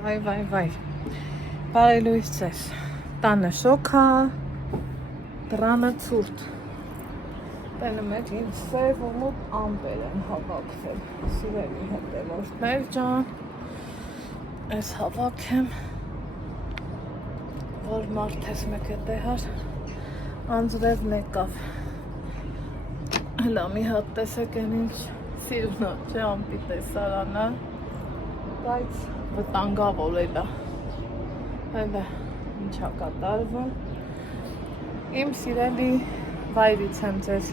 Վայ, բարելույթ ձեզ, տանը շոքա, դրանը ցուրտ, տենում եք ինձ սև ու մութ ամպեր են հավաքվել, սիրելի հետևորդներ ջան, ես հավաք եմ, որ մարդես մեկ է տեղար, անձրևն եկավ, հլա մի հատ տեսեք են ինչ սիրունա չէ ամպի տեսարանը, բայց վտանգավոր էլա, հելը ինչա կատարվում, իմ սիրելի վայրից եմ ձեզ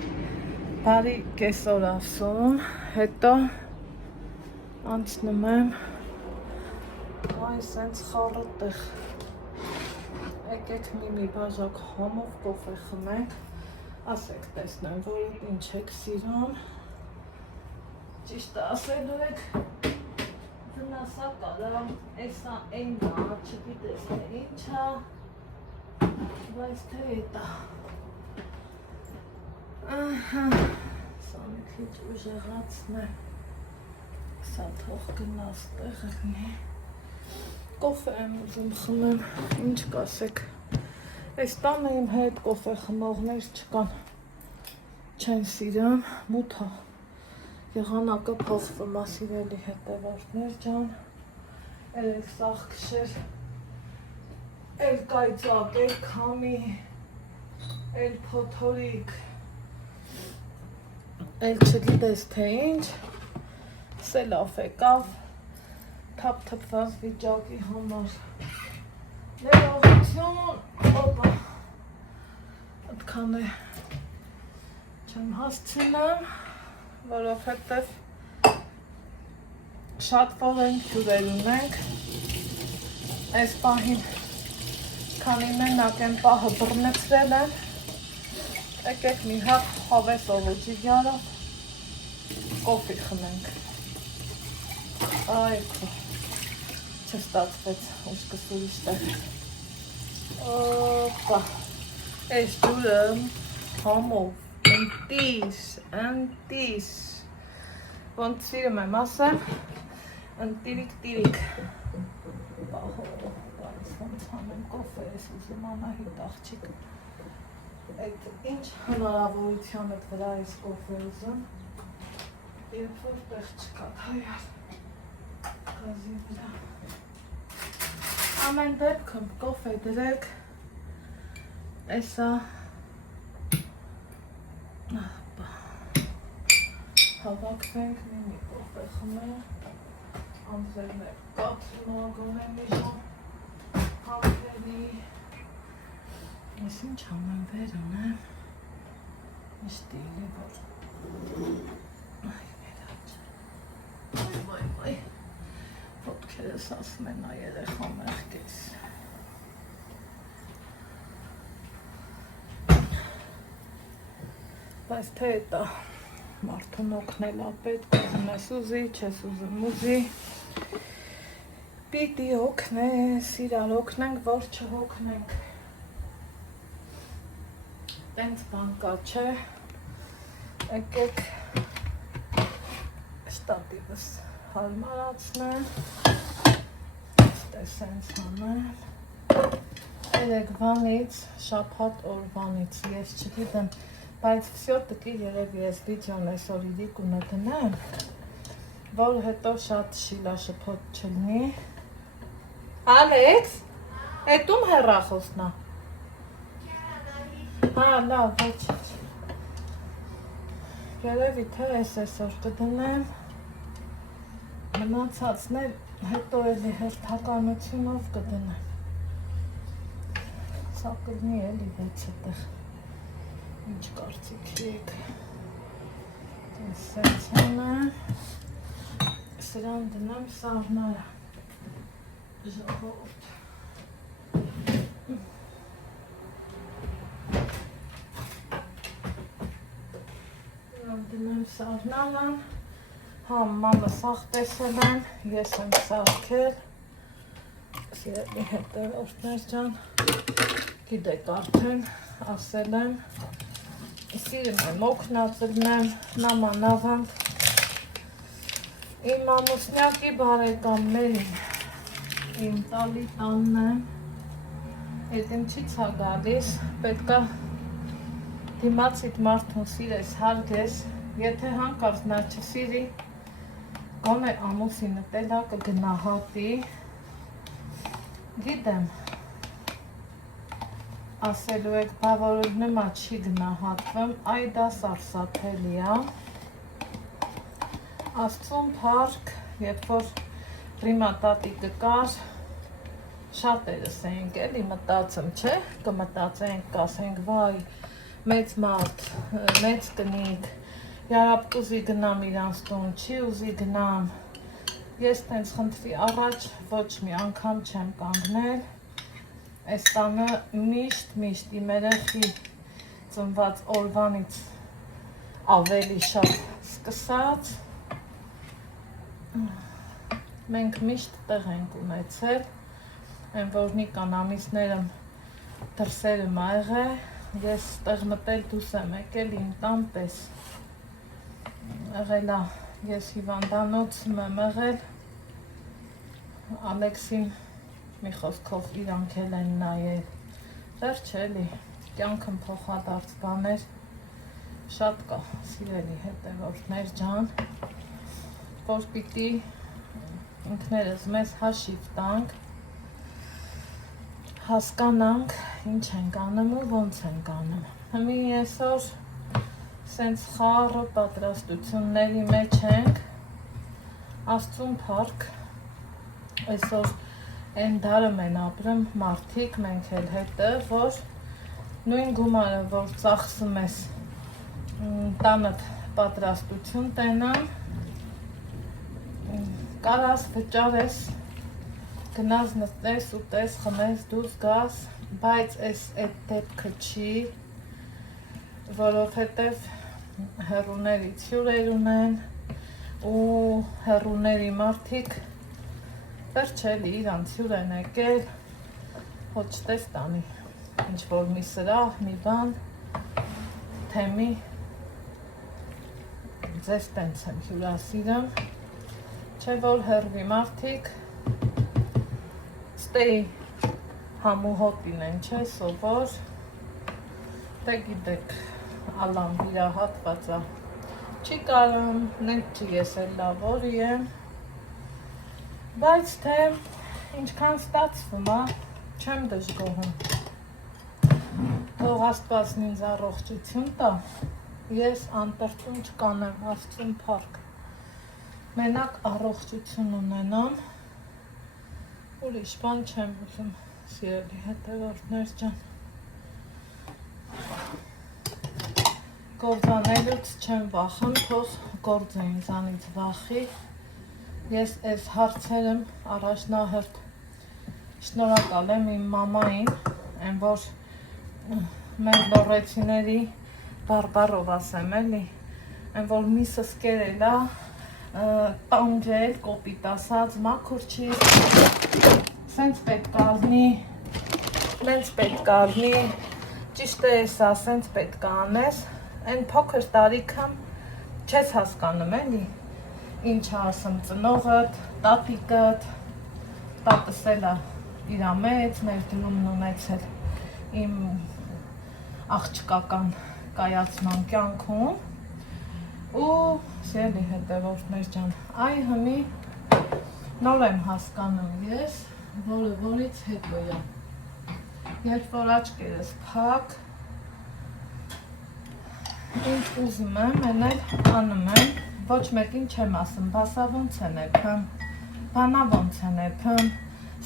բարի կեսօր ասում, հետո անցնում եմ այ սենց խառը տեղ, եկեք մի բաժակ համով կոֆե խմենք, ասեք տեսնեմ, որ ինչ եք սիրում, ճիշտ ասելու եք, Տնասա կարամ, էսա էնա, չգիտես թե ինչա, բայց թե էտա, սա մի քիչ ուժեղացն է, սա թող գնաս տեղնի, կոֆե եմ ուզում խմեմ, ինչ կասեք, այս տանը իմ հետ կոֆե խմողներ չկան, չեն սիրում, մութա, եղանակը փոխվում է սիրելի հետևորդներ ջան, երեք սաղ քշեր, էլ կայծակ, էլ քամի, էլ փոթորիկ, էլ չգիտես թե ինչ, սելավ եկավ, թափ-թփված վիճակի համար, ներողություն, օպա, այդքան է չեմ հասցնեմ, որովհետև շատ ողեն հյուրեր ունենք, այս պահին քանի մենակ են պահը բռնեցրել են, եկեք մի հատ հավես ողոջի գյարով կոֆի խմենք, այգո, չստացվեց ուշկս ուրիշ տեղ, օպա, այս ջուրը համով, ընտիս, ոնց սիրում եմ ասեմ, ընտիրիկ, բայց ոնց համեմ կոֆե ես ուզում անահիտ աղջիկ, այդ ինչ հնարավորության էդ վրա ես կոֆե ուզում, երբ որ տեղ չկա հայար, գազի վրա, ամեն դեպքում կոֆե դրեք, էսա, հավաքվենք մի կոֆե խմենք, անձերն է կաթրում ագոն է մի ժոն, համքերի, ես ինչ համեն վեր ունեմ, միշտ իլի որ, այ մեր աչ, այ, ոտքերս ասում են այ երեխա մեղկես, բայց թե էտա, մարդուն օգնել ապետք, ուզում ես ուզի, չես ուզում ուզի, պիտի օգնես, իրար օգնենք, որ չհոգնենք, տենց բան կա չէ, եկեք շտատիվս հարմարացնեմ, ստեսենց հանեմ, երեկվանից, շաբաթ օրվանից, ես չգիտեմ, բայց վսյոտիկի երևի ես վիդեոն այսօր իրիկ ունը դնեմ, որ հետո շատ շիլաշփոթ չլնի, Ալեքս, էդ ում հեռախոսնա, լավ, ոչ, երևի թե ես այսօր կդնեմ, մնացածներ հետո էլի հերթականությունով կդնեմ, սա կլնի էլի վեցը տեղ, ինչ կարծիք եք, սենց հանեմ, սրան դնեմ սաղները, ժողովուրդ, սրան դնեմ սաղնալան, համ մամը սաղ տեսել են, ես եմ սաղքել, սիրելի հետևորդներ ջան, գիտեք արդեն, ասել եմ, սիրում եմ օգնածլնեմ, նամանավանք, իմ ամուսնյակի բարեկամներին, իմ տալի տանն եմ, այդ ինչից է գալիս, պետքա դիմացիդ մարդուն սիրես, հարգես, եթե հանկարծ նա չսիրի, գոնե ամուսինը տելա կգնահատի, գիտեմ, ասելու եք, բա որ նմա չի գնահատվում, այ դա սարսափելի է, Աստծուն փառք, երբ որ ռիմա տատիկը կար, շատերս էինք էլի մտածում, չէ, կմտածենք, կասենք, վայ, մեծ մարդ, մեծ կնիկ, Յարապ ուզի գնամ իրանց տուն, չի ուզի գնամ, ես տենց խնդրի առաջ ոչ մի անգամ չեմ կանգնել, այս տանը միշտ իմ երեխի ծնված օրվանից ավելի շատ սկսած, մենք միշտ տեղ ենք ունեցել, այն որ Նիկան ամիսները դրսերը մայղ է, ես տեղ մտել դուս եմ եկել իմ տան պես, եղել է, ես հիվանդանոցում եմ եղել, Ալեքսին մի խոսքով իրանք էլ են նայել, վերջ էլի, կյանքն փոխադարձ բաներ, շատ կա սիրելի հետևորդներ ջան, որ պիտի ինքներս մեզ հաշիվ տանք, հասկանանք ինչ ենք անում ու ոնց ենք անում, հիմի այսօր սենց խառը պատրաստությունների մեջ ենք, Աստծուն փառք, այսօր Այն դարում են ապրում մարդիկ, մենք էլ հետը, որ նույն գումարը, որ ծախսում ես տանդ պատրաստություն տենան, կարաս վճարես, գնաս նստես, ուտես, խմես, դուրս գաս, բայց այդ դեպքը չի, որովհետև հեռուներից հյուրեր ունեն ու հեռուների մարդիկ վերջ էլի իրանց հյուր են եկել, ոչ տեստանի, ինչ-որ մի սրահ, մի բան, թեմի, ձեզ տենց եմ հյուրասիրում, չէ որ հեռվի մարդիկ, ստեի համուհոտին են, չէ, սովոր, դե գիտեք, ալամ վիրահատվածա, չի կարում, նենք չի ես էլ լավորի եմ, Բայց թե ինչքան ստացվում է, չեմ դժգոհում, թող Աստված ինձ առողջություն տա, ես անտրտուն չկանեմ, Աստծուն փառք, մենակ առողջություն ունենամ, ուրիշ բան չեմ ուզում, սիրելի հետևորդներ ջան, գործանելուց չեմ վախում, թող գործը ինձանից վախի, Ես այս հարցերում առաջնահերթ շնորհակալ եմ իմ մամային, այն որ մեր լոռեցիների բարբարով ասեմ էլի, այն որ միսս կերել է, տանջել, կոպիտ ասած, մաքուր չի, սենց պետք արնի, մենց պետք արնի, ճիշտ է սա, սենց պետք անես, այն փոքր տարիքամ չես հասկանում էլի, ինչ ասեմ ծնողըդ, տատիկըդ, տատս էլ է իրա մեծ ներդրումն ունեցել իմ աղջկական կայացման կյանքում ու սիրելի հետևորդներ ջան, այ հիմի նոր եմ հասկանում ես, որը որից հետո է, երբ որ աչքերս փակ, ինչ ուզում եմ, են էլ անում եմ, ոչ մեկին չեմ ասում, բասա ոնց են էփեմ, բանա ոնց են էփեմ,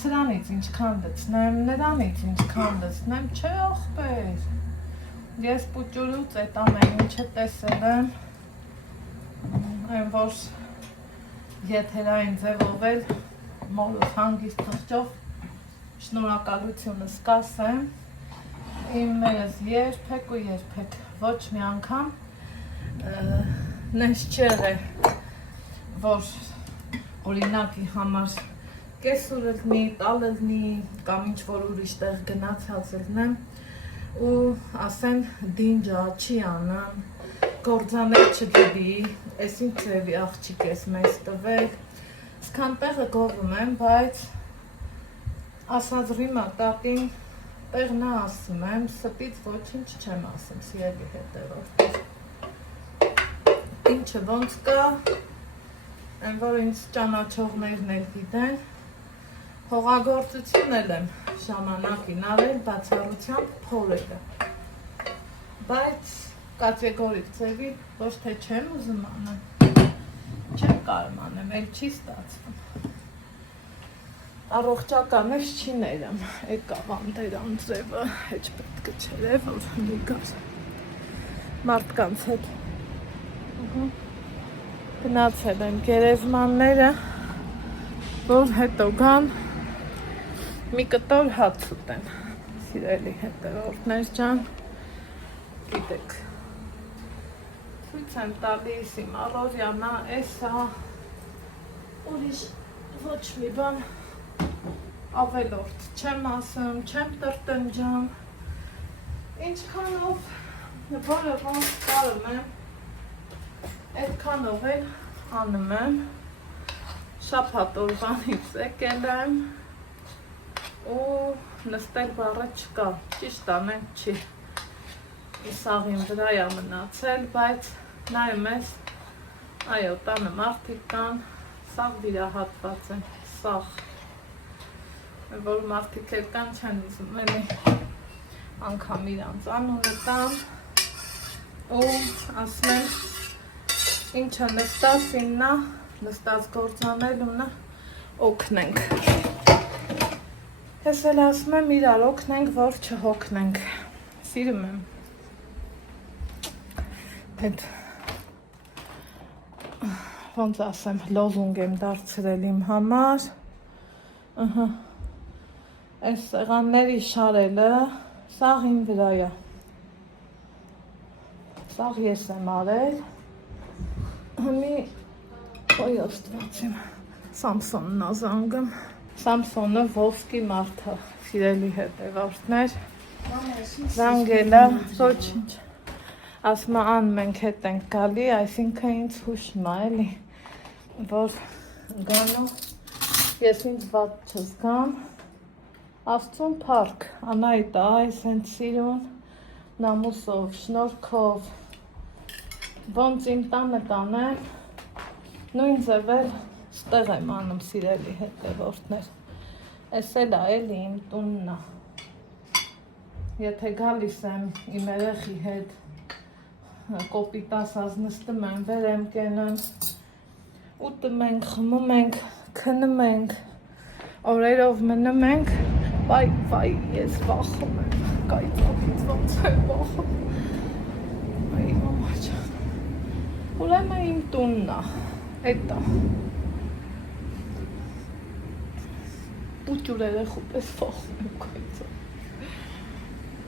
սրանից ինչքան դցնեմ, նրանից ինչքան դցնեմ, չէ ախպեր, ես պուճուրուց այդ ամեն ինչը տեսել եմ, այն որ եթերային ձևով էլ մորուս հանգիստ խղճով շնորհակալությունս կասեմ, իմ մերս երբեք ու երբեք ոչ մի անգամ նենց չեղե, որ օրինակի համար կեսուր ելնի, տալ ելնի, կամ ինչ-որ ուրիշ տեղ գնացած ելնեմ ու ասեն դինջա չի անեմ, գործանել չգիտի, ես ինչ ձևի աղջիկ ես մեզ տվել, սկան տեղը գովում եմ, բայց ասած ռիմա տատին տեղնա ասում եմ, սպից ոչինչ չեմ ասում, սիրելի հետևորդներ։ Ինչը ոնց կա, այն որ ինձ ճանաչողներն էլ գիտեն, հողագործություն էլ եմ ժամանակին արել բացառությամբ փորերը, բայց կատեգորիկ ձևի ոչ թե չեմ ուզում անեմ, չեմ կարում անեմ, էլ չի ստացվում։ Առողջականս չի ներեմ, եկավ անտերան ձևը, հեչ պետք է չէր է, որ լիգար մարդկանց հետ գնացել եմ գերեզմանները, որ հետո գան մի կտոր հաց ուտեն, սիրելի հետևորդներ ջան, գիտեք, ցույց եմ տալիս իմ առօրյանը, էսա, ուրիշ ոչ մի բան ավելորդ չեմ ասում, չեմ տրտնջում, ինչքանով որը ոնց կարում եմ, այդքանով էլ անում եմ, շաբաթ օրվանից եկել եմ ու նստել բառը չկա, ճիշտ անենք չի, սաղին վրա է մնացել, բայց նայում ես, այո, տանը մարդիկ կան, սաղ վիրահատված են, սաղ, որ մարդիկ էլ կան չեն ուզում, էլի անգամ իրանց անունը տան ու ասում ինչը նստած իննա, նստած գործանելունը օգնենք։ Ես էլ ասում եմ իրար օգնենք, որ չհոգնենք, սիրում եմ, այդ ոնց ասեմ, լոզունգ եմ դարձրել իմ համար, այս սեղանների շարելը սաղ իմ վրա է, սաղ ես եմ արել, մի ոյ աստվածիմ, Սամսոնն ազանգում, Սամսոնը ոսկի մարդը, սիրելի հետևորդներ, զանգելը, ոչինչ, ասում ան մենք հետ ենք գալի, այսինքն ինձ հուշում է, էլի, որ գանու, ես ինձ վատ չզգամ, Աստծուն փառք, Անահիտ այս հենց սիրուն, նամուսով, շնորհքով, ոնց իմ տանը կանեմ, նույն ձևեր ստեղ եմ անում սիրելի հետևորդներ, էս էլ է էլի իմ տունն է, եթե գալիս եմ իմ երեխի հետ, կոպիտ ասած նստում եմ, վեր եմ կենում, ուտում ենք, խմում ենք, քնում ենք, օրերով մնում ենք, վայ, ես վախում եմ, կայծակից ոնց եմ վախում, այ մամա ջան, ուրեմն իմ տունն է, էդ է, պուճուր երեխու պես վախում եմ կայծակ,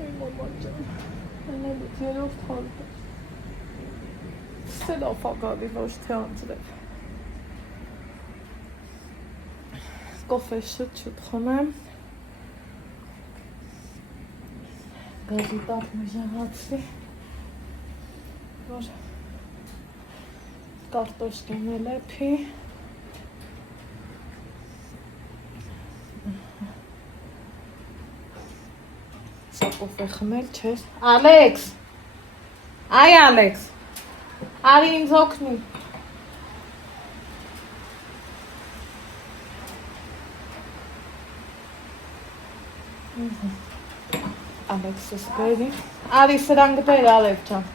այ մամա ջան, հենելուց երորդ հարդը, սել افاقալի ոչ թե անձրև, կոֆե շուտ խմեմ, գազի տակ մժահացի, որ կարտոշկեն էլ էփի, սա կոֆե խմել չես, Ալեքս, այ Ալեքս, արի ինձ օգնի, Ալեքսս բերի, արի սրանք բեր Ալեք ջան,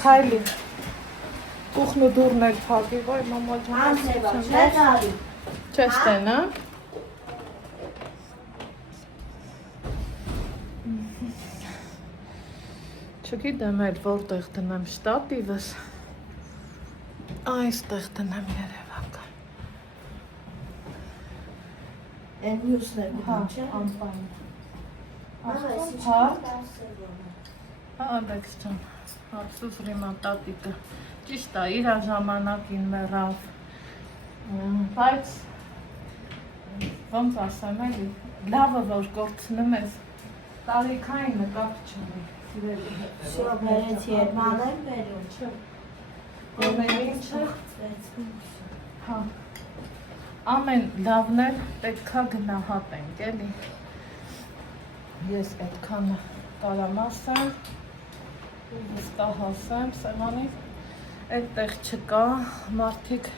քայլի, կուխնու դուրն էլ փակի, վայ մամա ջան, չես տենա, չգիտեմ էլ որտեղ դնեմ շտատիվս, այստեղ դնեմ երևական, Են մյուսն է գտում, չէ՞։ անպայն, Ալեքս ջան, ափսուս ռիմա տատիկը, ճիշտ է, իր ժամանակին մեռավ, բայց ոնց ասեմ էլի, լավը որ կորցնում ես, տարիքային նկատ չունի, սիրելի հետևորդներ, Շո բերեց երման եմ բերում, չէ։ Որմեն ինչը, հա, ամեն լավն էլ պետքա գնահատենք, էլի։ Ես այդքան կարամ ասեմ, վստահ ասեմ, սեղանից այդտեղ չկա, մարդիկ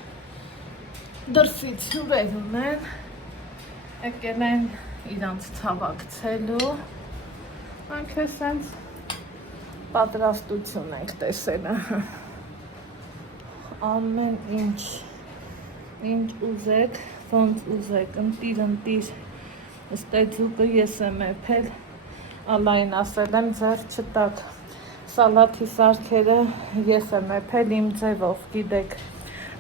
դրսից հյուրեր ունեն, եկել են իրանց ցավակցելու, մենք է սենց պատրաստություն ենք տեսել, ամեն ինչ ուզեք, ոնց ուզեք, ընտիր, ստեծուկը ես եմ եփել, ալային ասել եմ ձեռ չտակ, սալաթի սարքերը ես եմ եփել իմ ձևով, գիտեք,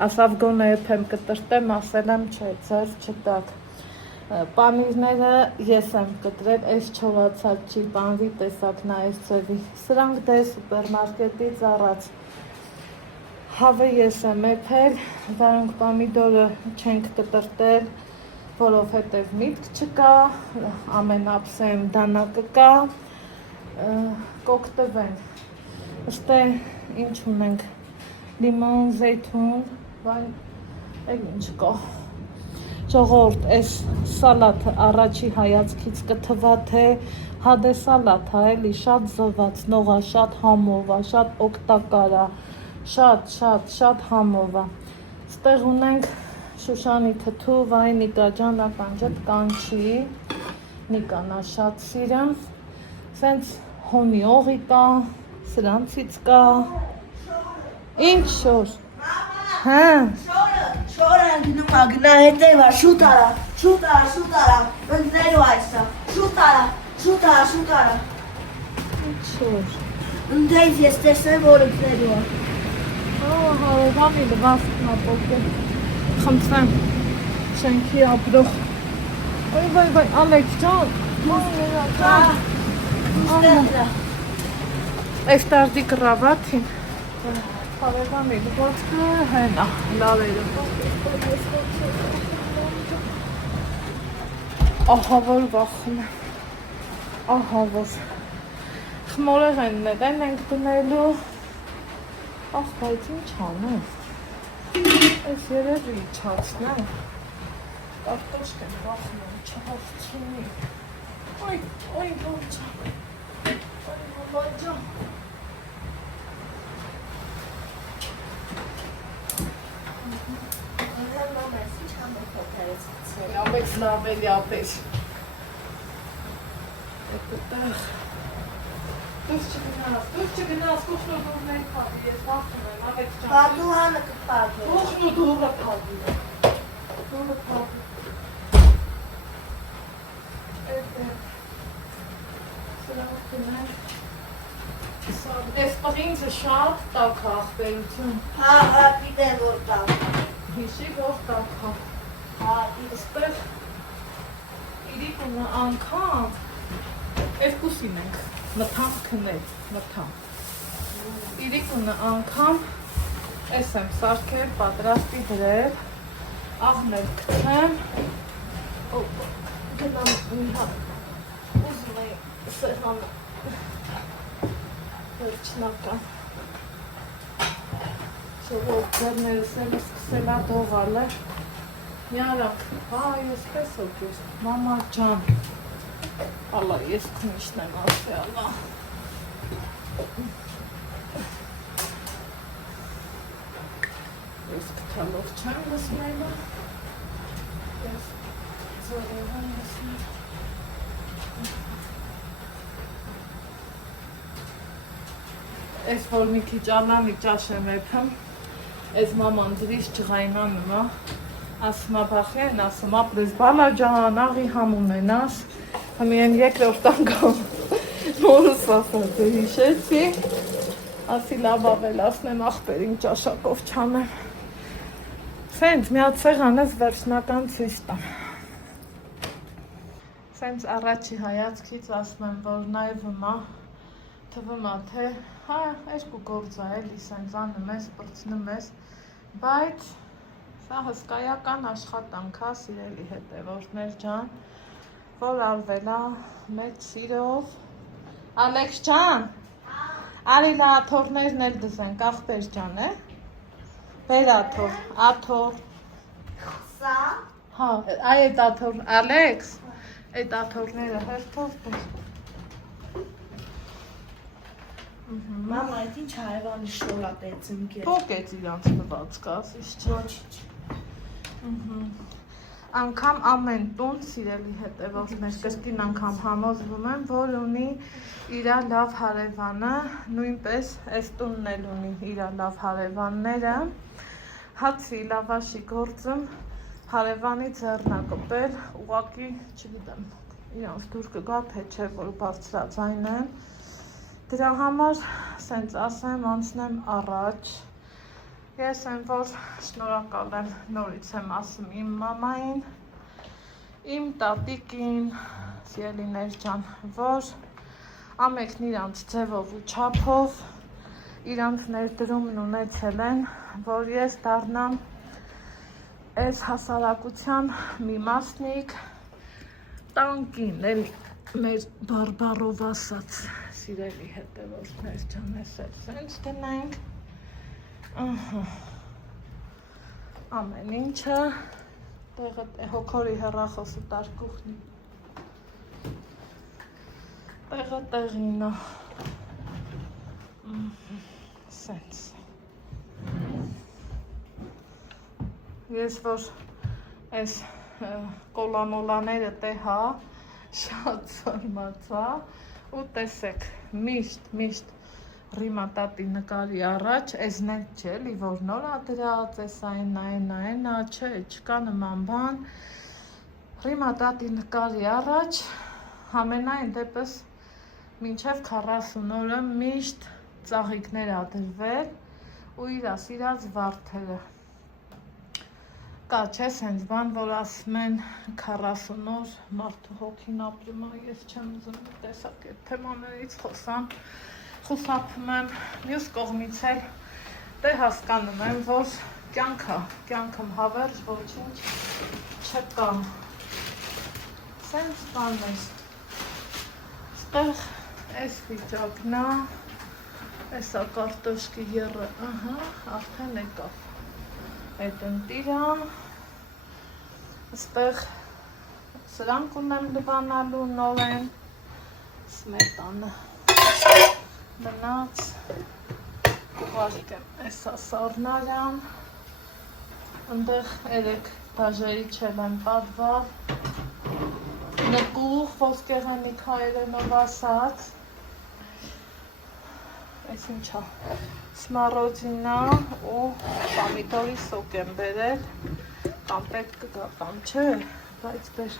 ասավ գոնե եփեմ կտրտեմ, ասել եմ չէ, ձեռ չտակ, պանիրները ես եմ կտրել, այս չորացած չի, պանրի տեսակն է այս ձևի, սրանք դե սուպերմարկետից առած, հավը ես եմ եփել, դրանք պամիդորը չենք կտրտել, որովհետև միտք չկա, ամենափսեմ դանակը կա, կօգտվեն, ըստե ինչ ունենք, լիմոն, զեյթուն, բան, ինչ կա, ժողովուրդ, այս սալաթը առաջի հայացքից կթվա թե հադե սալաթ է, էլի շատ զվացնող է, շատ համով է, շատ օգտակար է, շատ համով է, ստեղ ունենք Շուշանի թթու, վայ Նիկա ջան ականջդ կանչի, Նիկանա շատ սիրեմ, սենց հոնի օղի կա, սրանցից կա, ինչ շոր, հա, Շորը գնում է գնա հետևա, շուտ արա, ընկնելու այսա, շուտ արա, ինչ շոր, ընդ ես տեսնեմ, որ ընկնելու է, հարևանի լվասկն ապոկել, խնդրեմ, շենքի ապրող, վայ, Ալեքս ջան, Էվտարդի կրավաթին, հարևանի լվասկը հենա, լավերը, ահա որ վախում եմ, ահա որ, խմորեղեններ ենք դնելու, ախ, բայց ինչ անեմ, այս երևի իչացնեմ, կարտոշկ եմ վախում եմ, չհասցունի, օй, բանջան, Ապես լավելի ապես, այդտեղ, դուրս չգնաս, կուխնու դուրներ կապի, ես վախում եմ, Ապես ջան, պատուհանը կպատի, կուխնու դուրը կապի, այդտեղ, սրանք գնեն, այս պղինձը շատ տակ է աղբերություն, պիտեն որ տակ, հիշի որ տակ է, Ստեղ իրիկունը անգամ երկուսին ենք մթամ քնել, իրիկունը անգամ ես եմ սարքել, պատրաստի դրել, աղներ կթեմ, գնամ ուզում էի սեղանը վերջնական, շողով ձերներս էլ սկսել է դողալ է, Նյարակ, ես պես ոգես, մամա ջան, ալա, ես քնիշն եմ ասի, ալա, ես կթալով չեմ լսմելը, ես ձորով եմ լսմել, ես որ մի քիչ ալամի ճաշ եմ եփեմ, ես մաման դրիս ջղայնանում է, ասում է բախեն, ասում ապրես բալա ջան, աղի համ ունենաս, հմիեն երկրորդ անգամ նորս ասած է հիշեցի, ասի լավ ավելացնեմ աղբերին ճաշակով չանեմ, սենց միատ սեղանես վերջնական ցույց տամ, սենց առաջի հայացքից ասում եմ, որ նայվում է, թվում է թե, հա, երկու գործ է էլի, սենց անում ես, պրծնում ես, բայց Սա հսկայական աշխատանք է, սիրելի հետևորդներ ջան, որ արվել է մեծ սիրով, Ալեքս ջան, արի լա աթոռներն էլ դզենք, աղբեր ջան, բեր աթոռ, Սա, Հա, այդ աթոռ, Ալեքս, այդ աթոռները հերթով բեր։ Մամա, այդ ինչ հայվանի շորատեցին կեր։ Փոկեց իրանց լվացքը, ասես չէ։ Ոչինչ։ Անգամ ամեն տուն սիրելի հետևողներ կրկին անգամ համոզվում եմ, որ ունի իր լավ հարևանը, նույնպես այս տունն էլ ունի իր լավ հարևանները։ Հացի լավաշի գործում հարևանի ձեռնակոպել, ուղղակի, չգիտեմ, իրանց դուր կգա, թե չէ, որ բարձրաձայն են։ Դրա համար, սենց ասեմ, անցնեմ առաջ։ Ես եմ, որ շնորհակալ եմ, նորից եմ ասում իմ մամային, իմ տատիկին, սիրելիներ ջան, որ ամենքն իրանց ձևով ու չափով իրանց ներդրումն ունեցել են, որ ես դառնամ այս հասարակության մի մասնիկ, տանկին, էլի մեր բարբարով ասած, սիրելի հետևորդներ ջան, ես էլ սենց դնենք, ամեն ինչը, հոգորի հեռախոսը տարկուխնի, տեղը տեղինը, սենց, ես որ այս կոլանոլաները տեհա, շատ սորմացա ու տեսեք, միշտ Ռիմա տատի նկարի առաջ, էսն էլ չէ, լի որ նորա դրած, էս այն, չէ, չկա նման բան, Ռիմա տատի նկարի առաջ, համենայն դեպս մինչև 40 օրը միշտ ծաղիկներ ադրվել ու իրա սիրած վարդերը։ Կա չէ սենց բան, որ ասում են 40 օր մարդու հոգին ապրում է, ես չեմ ուզում տեսակ այդ թեմաներից խոսամ, խուսափում եմ, մյուս կողմից էլ դե հասկանում եմ, որ կյանքım հավերժ ոչինչ չկա, սենց բան ես, ստեղ այս վիճակն է, էսա կարտոշկի եռը, արդեն եկավ, այդ ընտիրա, ստեղ սրանք ունեմ լվանալու նոր են, սմետանը մնաց, ուղարկեմ էսա սարնարան, ընդեղ երեք բաժերի չել եմ պատվալ, նկուղ ոսկեղենիկ հայերենով ասած, այս ինչա, սմարոդինա ու պամիդորի սոկ եմ բերել, կամ պետք կգա կամ չէ, բայց բեր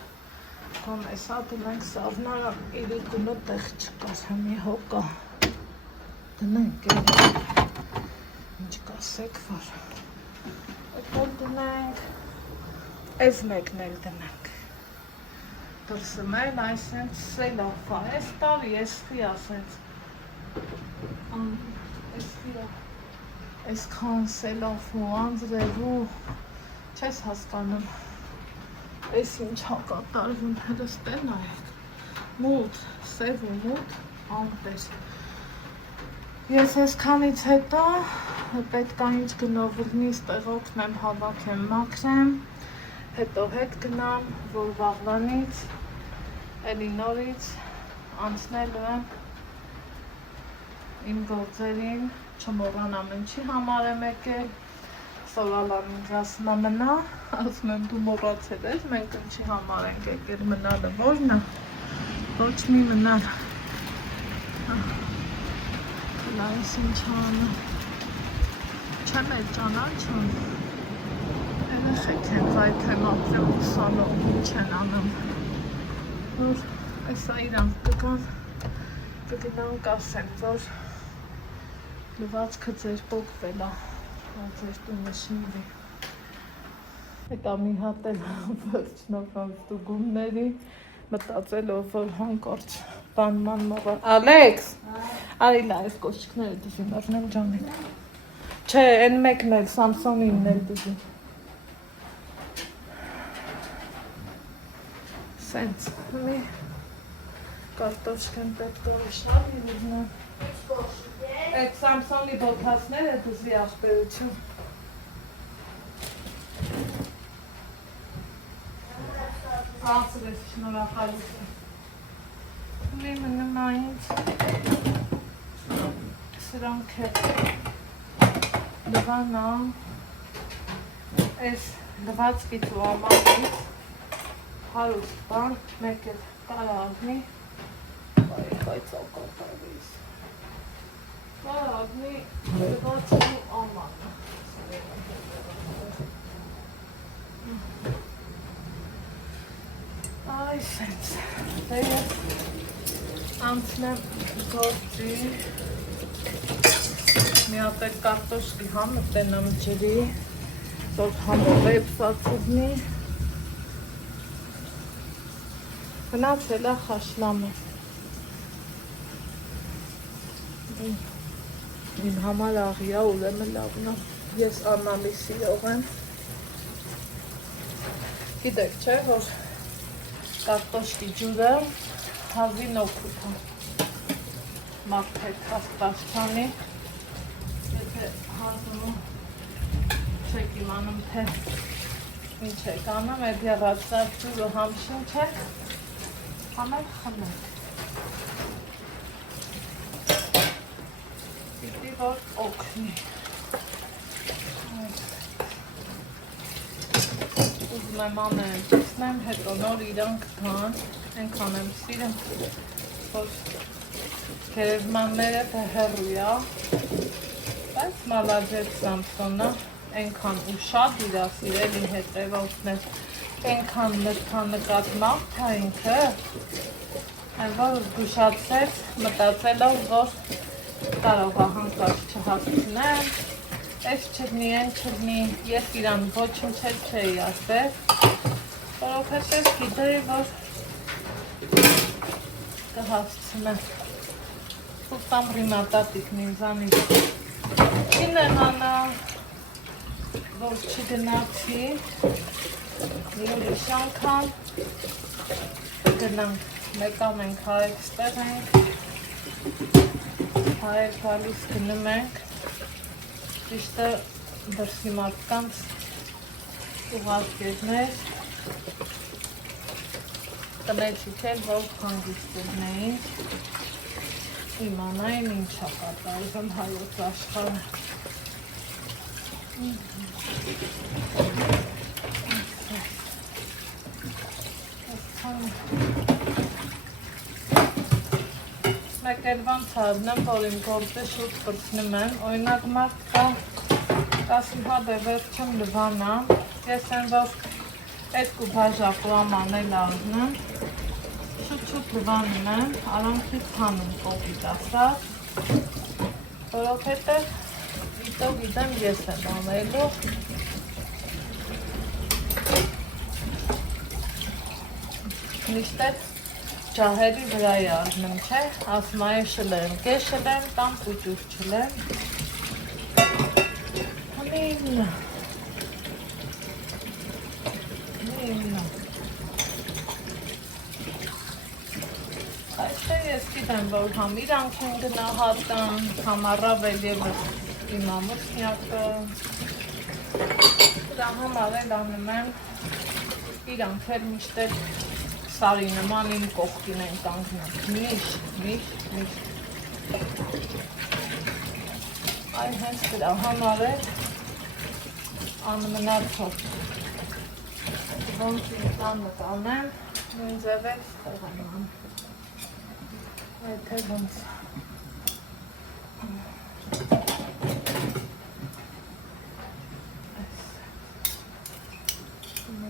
կամ էսա դնենք սարնարան, իրիկունը տեղ չկար, հմի հոկա, դնենք էլ, ինչ կասեք, որ էլ դնենք, այս մեկն էլ դնենք, դրսում էլ այսենց սելոֆա, այս տարի, ես խի ասենց, այսքան սելոֆու, անձրևու, չես հասկանում, այս ինչ հակատարվում հրստեն այդ, մութ, սև ու մութ, անտեր, ես այսքանից հետո պետք է ինչ գնով լինի, ստեղ օգնեմ, հավաքեմ, մաքրեմ, հետո հետ գնամ, որ վաղվանից, էլի նորից անցնելու եմ իմ գործերին, չմոռանամ ինչի համար եմ եկել, Սորալան ինձ ասում է մնա, ասում եմ դու մոռացել ես, մենք ինչի համար ենք եկել մնալը, որն է, ոչ մի մնալ, լայս ինչ անում, չեմ էլ ճանաչում, երեխեք են վայթ եմ ապրում ուսանող, ինչ են անում, որ այսա իրանք կգնան կասեմ, որ լվացքը ձեր պոկվել է, ձեր տունը շնվի, հետա մի հատ էլ վերջնական ստուգումների, մտածելով, որ հանկարծ բանման մողա, Ալեքս, արի լա այս կոշիքները դիզի մերնեմ ջանին, չէ, են մեկն էլ, Սամսոնինն էլ դիզի, սենց, մի կարտոշկեն պետք է շատ իրիվնա, այդ Սամսոնի բոթասները դզի աղբերություն, Կացրես շնորհակալություն։ Ունի մնում այնց սրանք է լվանա այս լվացքից ու ամանից հարուստ բան մեկ էլ կարաղնի բայց ակատավիս կարաղնի լվացք ու ամանը Ay սենց դեյս անցնեմ գործի մի ապետ կարտոշկի համը տենամ ջրի որ համով է պսացիդնի գնացել է խաշլամը իմ համար աղիա ուրեմն լավն է ես անալի սիրող եմ գիտեք չէ որ կարտոշկի ջուրը հավին օգուտ է մաքրեք աստվածքանի եթե հազում չեք իմանում թե ինչ եք անում այդ եղածած ջուրը համ շնչեք համ էլ խմեք պիտի որ օգնի ուզում եմ ամեն տեսնեմ, հետո նոր իրանք կան, ենքան եմ սիրեմ, որ գերեզմանները հեռույա, բայց մալաջետ Սամսոնը ենքան ու շատ իրա սիրելի հետևորդներ, ենքան նկատ մարդա ինքը, այն որ զգուշացեց, մտածելով, որ կարող է հանկարծ չհասցնեմ, Այս չգնի, են չգնի, ես իրան ոչինչ չէի ասել, որովհետև գիտեի, որ կհասցնեմ Սուստամ ռիմատատիկն ինձանից Ինեմ անա, որ չգնացի, մի ուրիշ անգամ գնանք, մեկամ ենք հայեր ստեղ ենք, հայեր գալիս գնում ենք Ճիշտը դրսի մարդկանց ուղարկերներ տնեցիք էլ, որ հանգիստերն էին իմանային ինչ է կատարվում հայոց աշխարհը Մեկ էլ ոնց հարնեմ, որ իմ գործը շուտ պրծնում եմ, օրինակ մարդ կա, կասում հաբ է վերջում լվանա, ես եմ, որ երկու բաժակու ամանել արնեմ, շուտ լվանում եմ, արանքից հանում կողիտ ասած, որովհետև իտով իդեմ ես եմ անելու, միշտ էտ ջահերի վրա է արնում, չէ, ասում այ շլեմ, կեշլեմ, տամ պուճուր չլեմ, հնինը, այստեղ ես գիտեմ, որ համ իրանք են գնահատան, համ առավել ևս իմ ամուսնյակը, դրա համար էլ անում եմ, իրանք էլ միշտ էլ Սարի նման իմ կողքին են կանգնում, միշտ Այ հենց դրա համար է անմնացող Ոնց իմ տանը կանեմ, նույն ձևել ստեղանան Եթե ոնց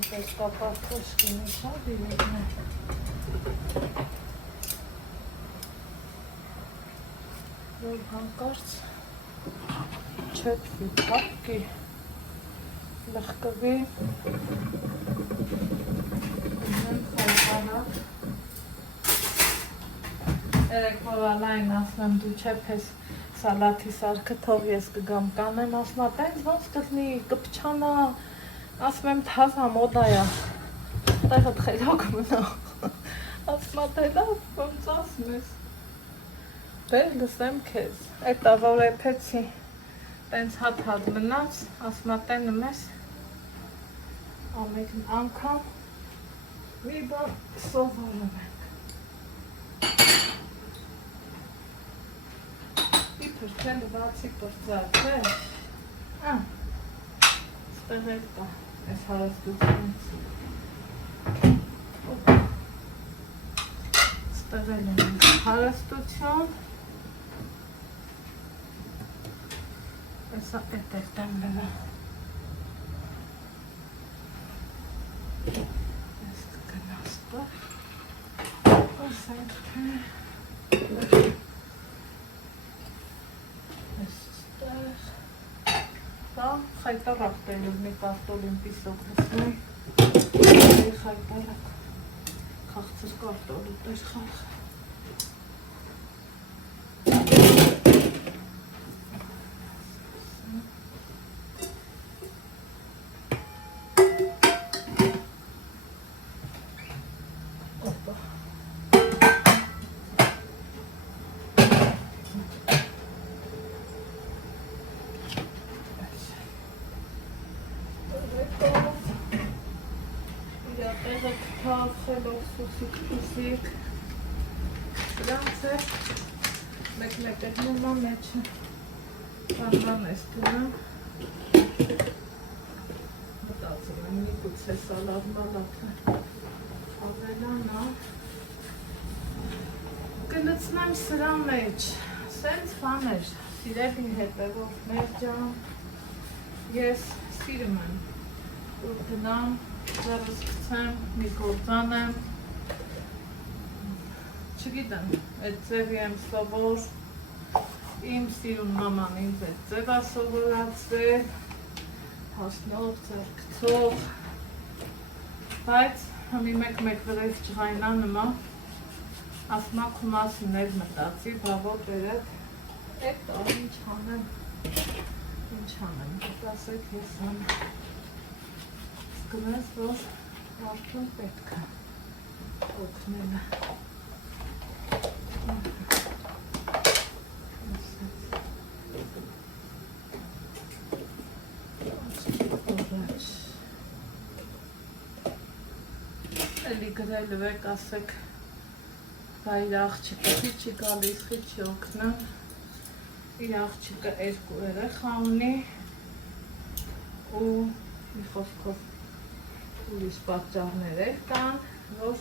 Պես կապարտոշ կինի շատ իրեքն է Որ հանկարծ չետվի, պապկի, լխկվի Ունեմ խայվանակ Երեք որ ալայն ասում եմ դու չէ պես սալաթի սարքը թող ես կգամ կանեմ ասում ատենց ոնց կլնի, կպչանա Ասում եմ թազա մոդայա, տեղը թխելոք մնա, ասում ատելավ, ոնց ասում ես, բեր լսեմ կեզ, էտա որ էպեցի, տենց հատ մնաց, ասում ատենում ես, ամեքն անգամ, մի բան սովորում ենք։ Իպր թե լվացի պրծար, թե։ Ստեղ էլ կա, ես հարստությունից։ Ստեղ էլ ենք հարստություն։ Եսա էտ էլ տեմ լվա։ Ես կգնաստար։ Ասենք թե։ Դա խայտարակ տելով մի կարտոլին պիսոք լսնի, խայտարակ, խաղցր կարտոլու տեր խաղ։ Խելով սուսիկ, դրանց է, մեկ էտ նոմա մեջը բանվան ես գնամ, մտածում եմ նիկուց է սալավ մալակը, ավելանա, կլծնեմ սրա մեջ, սենց վաներ, սիրելի հետևով մեր ջան, ես սիրում եմ, որ գնամ, ձերս կցեմ, մի գործան եմ, չգիտեմ, այդ ձևի եմ սովոր, իմ սիրուն մաման ինձ այդ ձևա սովորացրել, հասնող, ձերկցող, բայց հմի մեկ վրեվ ջղայնանըմա, ասմա քու մասին էր մտացի, բավոտ երետ, էտ տար ինչ հանեմ, ասեք ես եմ, Գնաս, որ արդեն պետք է օգնելը։ Էլի գրելը վեք ասեք, վայր աղջիկը խիչի գալիս, խիչի օգնեմ, իր աղջիկը երկու երեխա ունի ու մի խոսքով ուրիշ պատճառներ էլ կան, որ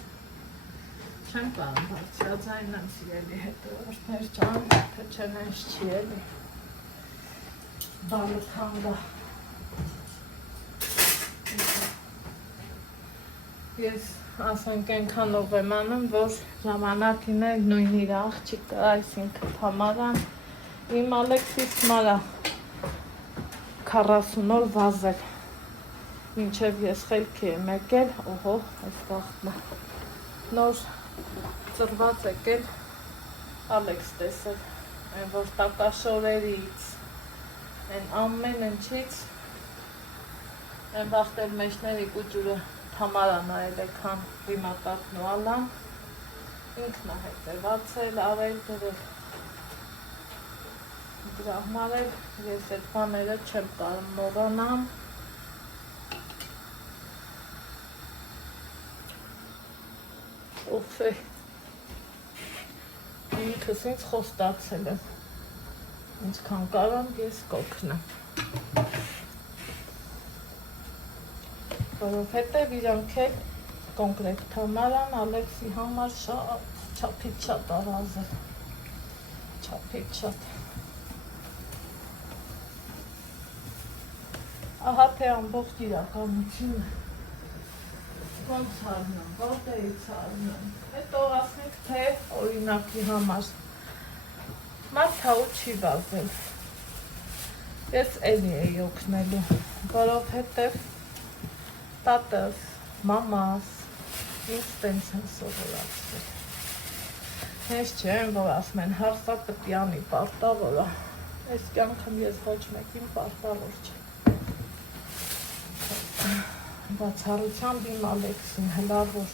չեմ կարող բարձրաձայնեմ սիրելի հետևորդներ ջան, թե չեն հենց չի էլի բանը քանդա։ Ես ասենք այնքանով եմ անում, որ ժամանակին էլ նույն իր աղջիկը, այսինքն Թամարան, իմ Ալեքսիս մարա 40 օր վազել։ Մինչև ես խելքի եմ եկել, օհո, այս վաղտնա, նոր ծրված եկել, Ալեքս տեսել, են որ տակաշորերից, են ամեն ընչից, են վաղտել մեջների կուջուրը Թամարան այլ էքան վիմատակն ու ալան, ինքնա հետևացել, արել դրել, դրա համարել, ես այդ բաները չեմ կարող մոռանամ, Ով է, ինքս ինձ խոստացել եմ, ինչքան կարամ ես կօգնեմ, որովհետև իրանք էլ կոնկրետ Թամարան Ալեքսի համար չափից շատ առազել, չափից շատ, ահա թե ամբողջ իրականությունը, ոնց հարնեմ, որտեղից հարնեմ, հետո ասենք թե օրինակի համար, մարդը ու չի վազել, ես էլի էի օգնելու, որովհետև տատս, մամաս, ինձ տենց են սովորացրել, հենց չեմ, որ ասում են հարսա պտի անի պարտավորը, այս կյանքում ես ոչ մեկին պարտավոր չեմ, բացառությամբ իմ Ալեքսին հլավոր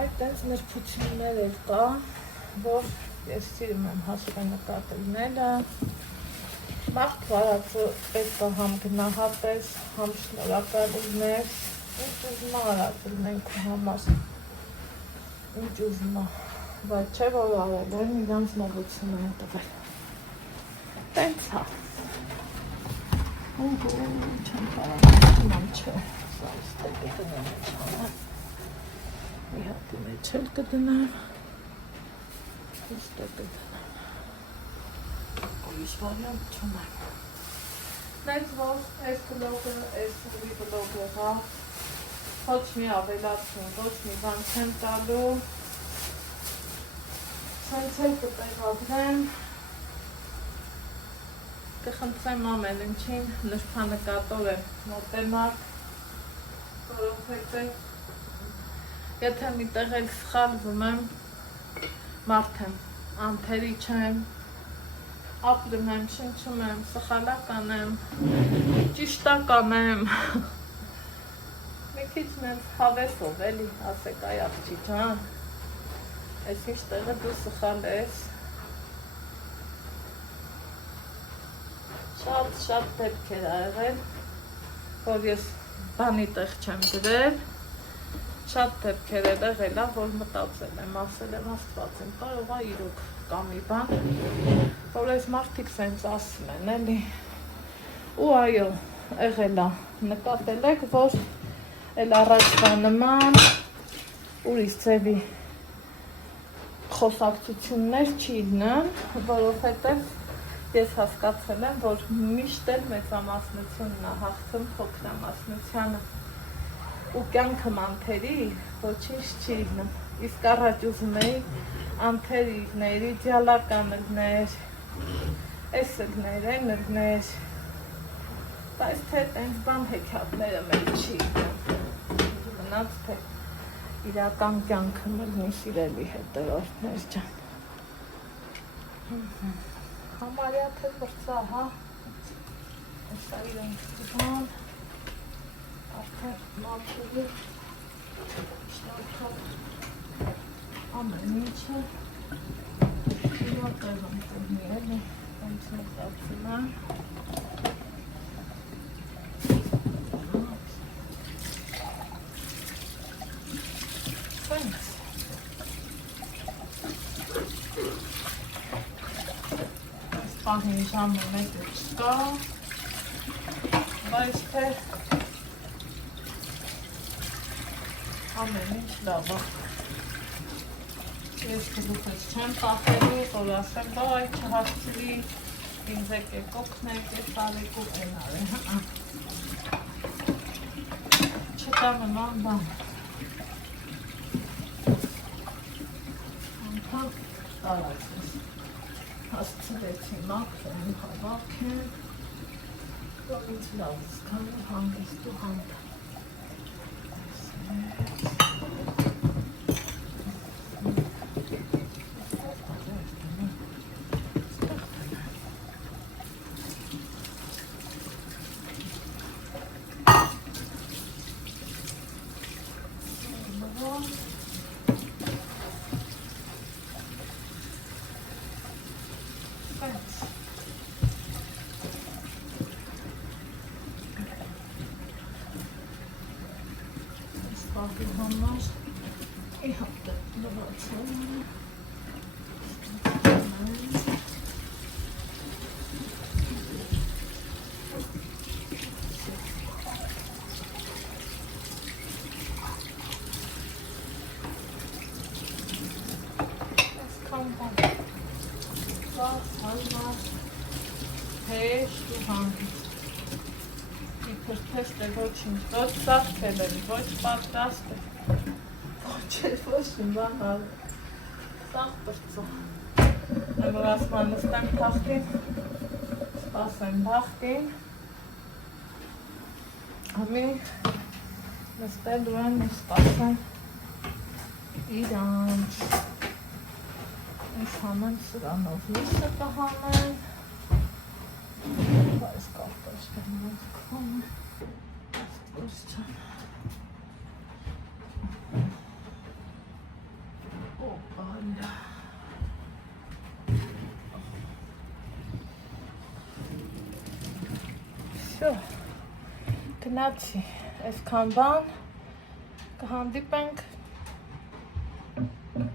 այդ տենց նրբություններ էլ կա որ ես սիրում եմ հաշվենկատելները, մարդ վարածը պետք է համ գնահատես, համ շնորհակալ լինես, ինչ ուզում արածել մենք համար, ինչ ուզում բայց չէ որ արել են իրանց մողություն են տվել, տենց հա, չեմ կարան չէ, սա իստեկի դնեմ չանա, մի հատի մեջ էլ կդնեմ, իստեկի դնեմ, ուրիշ վարյանտ չունեմ, նենց որ այս բլոգը, այս ուրի բլոգը հա, ոչ մի ավելացում, ոչ մի բան չեմ տալու, սենց էլ կտեղադրեմ, կխնդրեմ ամեն ինչին նշանակատոր եմ մոտենալ, որովհետև եթե մի տեղ էլ սխալվում եմ, մարդ եմ, անթերի չեմ, ապրում եմ, շնչում եմ, սխալական եմ, ճիշտական եմ, մի քիչ նենց հավեսով էլի, ասեք այ աղջի ջան, այս ինչ տեղը դու սխալ ես, շատ դեպքեր ա եղել, որ ես բանի տեղ չեմ գրել, շատ դեպքեր է եղել, որ մտածել եմ, ասել եմ Աստված եմ, կարող է իրոք կա մի բան, որ այս մարդիկ սենց ասում են, էլի, ու այո, եղել է, նկատել եք, որ էլ առաջվա նման ուրիշ ձևի խոսակցություններ չի լինեն, որովհետև ես հասկացել եմ, որ միշտ էլ մեծամասնությունն է հաղթում փոքրամասնությանը ու կյանքım անթերի ոչինչ չի լինում, իսկ առաջ ուզում էի անթեր իրներ, իդեալական ըլներ, էս ըլներ, են ըլներ, բայց թե տենց բան հեքիաթները մեկ չի լինում, մնաց թե իրական կյանքը մլնի սիրելի հետևորդներ ջան, համարյա թե բրծա, հա, էսա իրենք բան, արդեն մատուղի, շնորհքով ամեն ինչը իրա տեղում կողմի էլի, ոնց մտածում եմ, Պահին ժամը մեկը չկա, բայց թե ամեն ինչ լավ է, ես կդուքս չեմ պախելու, որ ասեմ, դայ չհասցրի, ինձ եկեք օգնեք, ես արեք ու են արեք, չկա նման բան, անդամ տարածես, հասցրեցի մաքրեմ, հավաքեմ, որ ինձ լավ զգամ ու հանգիստ ու հանդա, համար ի հատը լվացել այսքան բան սալվար հեշտ ու հանգիստ իբր թեստ է ոչինչ ոչ ծաղկել եմ ոչ պատրաստ է ոչ մի բան արել սաղ բրծա եմ որ ասման նստեմ թախտին սպասեմ բախտին ամի նստելու են ու սպասեմ իրանց այս համեն սրանով լիսը կհամեն այս կարտոշկեն ոնց կհամեն աստուս չան օպալա Շո, գնացի, այսքան բան, կհանդիպենք,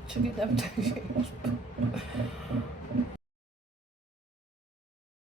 չգիտեմ թե ինչ,